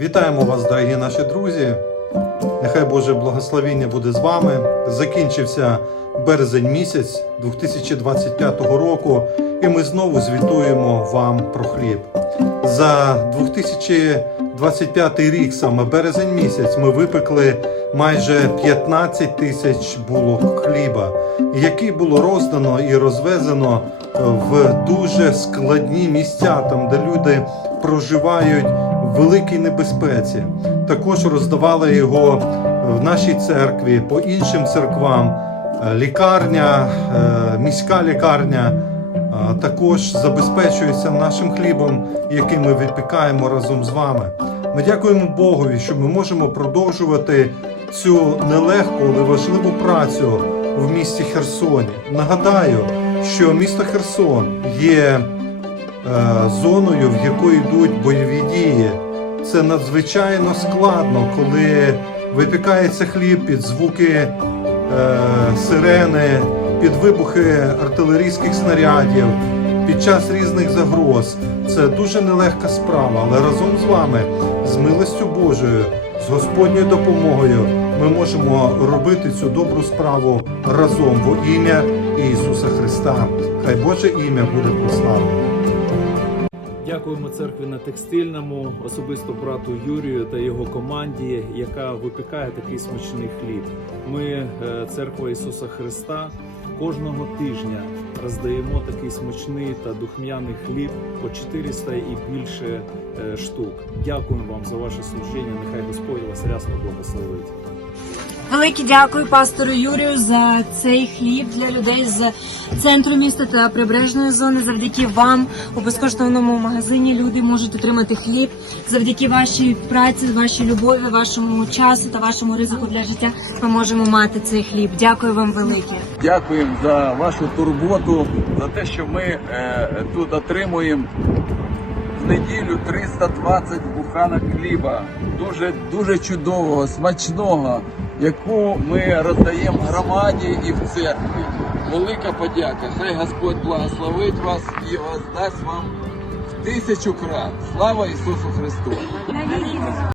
Вітаємо вас, дорогі наші друзі. Нехай Боже благословіння буде з вами. Закінчився березень місяць 2025 року, і ми знову звітуємо вам про хліб. За 2025 рік, саме березень місяць, ми випекли майже 15 тисяч булок хліба, який було роздано і розвезено в дуже складні місця, там де люди проживають в великій небезпеці. Також роздавали його в нашій церкві, по іншим церквам, Е, лікарня, е, міська лікарня. Також забезпечується нашим хлібом, який ми випікаємо разом з вами. Ми дякуємо Богові, що ми можемо продовжувати цю нелегку, але важливу працю в місті Херсоні. Нагадаю, що місто Херсон є е, зоною, в якої йдуть бойові дії. Це надзвичайно складно, коли випікається хліб під звуки е, сирени, під вибухи артилерійських снарядів, під час різних загроз. Це дуже нелегка справа, але разом з вами, з милостю Божою, з Господньою допомогою, ми можемо робити цю добру справу разом во ім'я Ісуса Христа. Хай Боже ім'я буде прославлене. Дякуємо церкві на текстильному, особисто брату Юрію та його команді, яка випікає такий смачний хліб. Ми, е, церква Ісуса Христа, кожного тижня роздаємо такий смачний та духмяний хліб по 400 і більше е, штук. Дякуємо вам за ваше служіння. Нехай Господь вас рясно благословить. Велике дякую пастору Юрію за цей хліб для людей з центру міста та прибережної зони. Завдяки вам у безкоштовному магазині люди можуть отримати хліб. Завдяки вашій праці, вашій любові, вашому часу та вашому ризику для життя. Ми можемо мати цей хліб. Дякую вам велике. Дякуємо за вашу турботу, за те, що ми е, тут отримуємо в неділю 320 буханок хліба. Дуже дуже чудового, смачного, яку ми роздаємо громаді і в церкві. Велика подяка. Хай Господь благословить вас і воздасть вам в тисячу крат. Слава Ісусу Христу!